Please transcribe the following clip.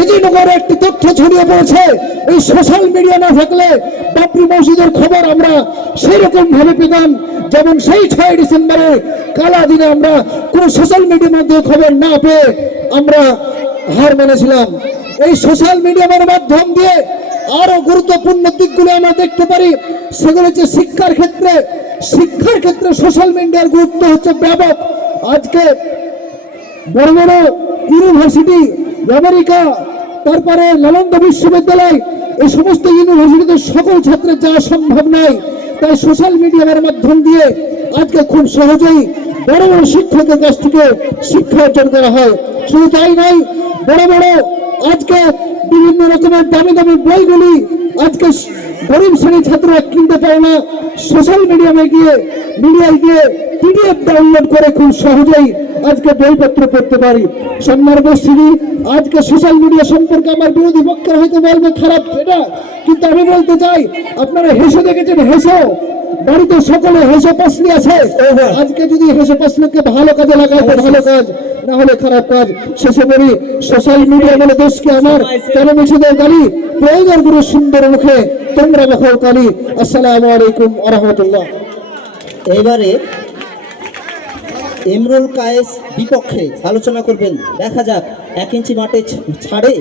বিজয়নগরে একটি তথ্য ছড়িয়ে পড়েছে। এই সোশ্যাল মিডিয়া না থাকলে বাবরি মসজিদের খবর আমরা সেই রকম ভাবে পেতাম, যেমন সেই ছয় ডিসেম্বরে কালা দিনে আমরা কোন সোশ্যাল মিডিয়ার মধ্যে খবর না পেয়ে আমরা হার মেনেছিলাম। এই সোশ্যাল মিডিয়ার মাধ্যম দিয়ে আরও গুরুত্বপূর্ণ দিকগুলো আমরা দেখতে পারি। সেগুলো হচ্ছে শিক্ষার ক্ষেত্রে শিক্ষার ক্ষেত্রে সোশ্যাল মিডিয়ার গুরুত্ব হচ্ছে ব্যাপক। আজকে বড় বড় ইউনিভার্সিটি আমেরিকা তারপরে নালন্দা বিশ্ববিদ্যালয়, এই সমস্ত ইউনিভার্সিটিতে সকল ছাত্রের যাওয়া সম্ভব নয়। তাই সোশ্যাল মিডিয়ার মাধ্যম দিয়ে আজকে খুব সহজেই বড় বড় শিক্ষকের কাছ থেকে শিক্ষা অর্জন করা হয়। শুধু তাই নয়, বড় বড় আজকে বিভিন্ন রকমের দামি দামি বইগুলি আজকে গরিব শ্রেণির ছাত্ররা কিনতে পারে না। সোশ্যাল মিডিয়ামে গিয়ে মিডিয়ায় গিয়ে পিডিএফ ডাউনলোড করে খুব সহজেই আজকে বইপত্র পড়তে পারি। সম্মান উপস্থিতি আজকে সোশ্যাল মিডিয়া সম্পর্কে আমার বিরোধী পক্ষের হয়তো বলবে খারাপ এটা। কিন্তু আমি বলতে চাই আপনারা হেসে দেখেছেন হেসো। বাড়িতে সকলে হেসে পাসলি আছে। আজকে যদি হেসে পাসলিকে ভালো কাজে লাগায় তো ভালো কাজ না হলে খারাপ কাজ। শেষে বলি সোশ্যাল মিডিয়া বলে দেশকে আমার? কেন মিছিদের গালি? প্রয়োজন গুরু সুন্দর মুখে তোমরা বখর কালি আসসালামু আলাইকুম আরহামতুল্লাহ এবারে এমরুল কায়েস বিপক্ষে আলোচনা করবেন। দেখা যাক এক ইঞ্চি মাঠে ছাড়ে